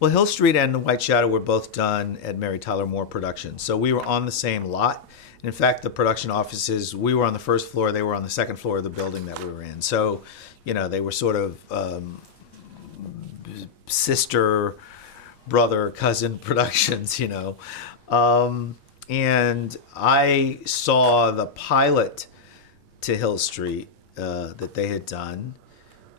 Well, Hill Street and The White Shadow were both done at Mary Tyler Moore Productions. So we were on the same lot. In fact, the production offices, we were on the first floor, they were on the second floor of the building that we were in. So, they were sort of sister, brother, cousin productions. And I saw the pilot to Hill Street that they had done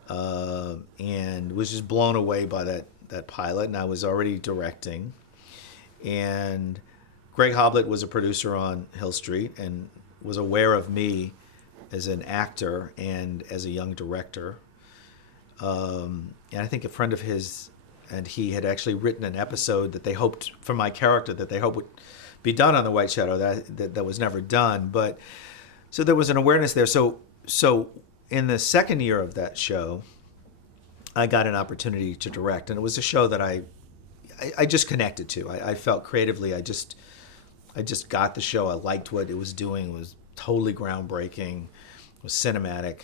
and was just blown away by that pilot. And I was already directing. And Greg Hoblit was a producer on Hill Street and was aware of me as an actor and as a young director. And I think a friend of his and he had actually written an episode that they hoped, for my character, that they hoped would be done on The White Shadow, that was never done. But so there was an awareness there. So in the second year of that show, I got an opportunity to direct, and it was a show that I just connected to. I felt creatively, I just got the show. I liked what it was doing. It was totally groundbreaking. It was cinematic,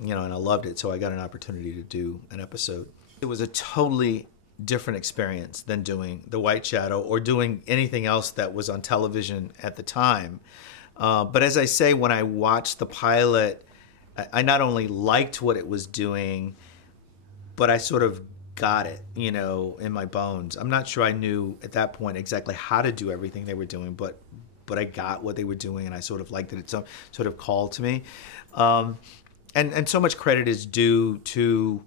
and I loved it. So I got an opportunity to do an episode. It was a totally different experience than doing The White Shadow or doing anything else that was on television at the time. But as I say, when I watched the pilot, I not only liked what it was doing, but I sort of got it, in my bones. I'm not sure I knew at that point exactly how to do everything they were doing, but I got what they were doing, and I sort of liked it. It sort of called to me. And so much credit is due to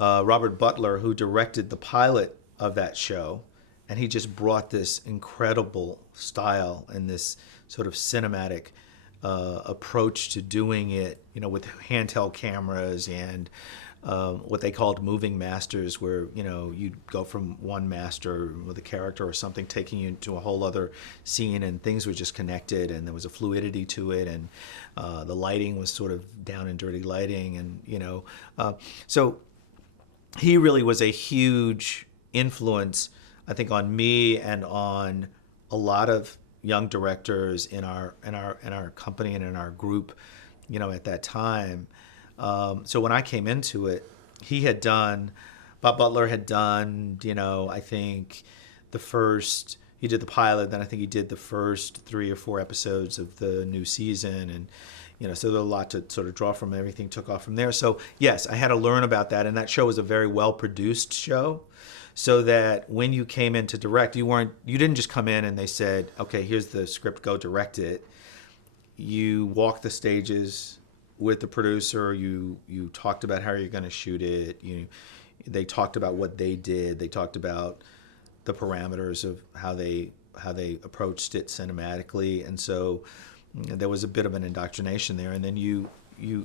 Robert Butler, who directed the pilot of that show, and he just brought this incredible style and this sort of cinematic approach to doing it, with handheld cameras and what they called moving masters, where you'd go from one master with a character or something taking you to a whole other scene, and things were just connected, and there was a fluidity to it, and the lighting was sort of down and dirty lighting, and so he really was a huge influence, I think, on me and on a lot of young directors in our company and in our group, at that time. So when I came into it, Bob Butler had done, I think he did the pilot, then I think he did the first 3 or 4 episodes of the new season, and so there was a lot to sort of draw from. Everything took off from there. So yes, I had to learn about that, and that show was a very well-produced show, so that when you came in to direct, you didn't just come in and they said, okay, here's the script, go direct it. You walked the stages with the producer. You talked about how you're going to shoot it. They talked about what they did. They talked about the parameters of how they approached it cinematically, and so there was a bit of an indoctrination there. And then you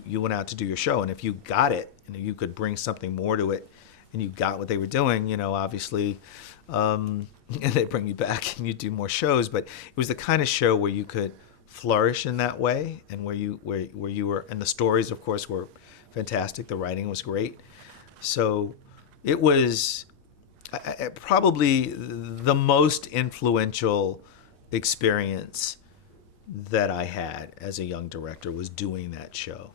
went out to do your show, and if you got it, and you could bring something more to it, and you got what they were doing, obviously, and they bring you back and you do more shows. But it was the kind of show where you could flourish in that way, and where you were, and the stories, of course, were fantastic. The writing was great. So it was probably the most influential experience that I had as a young director, was doing that show.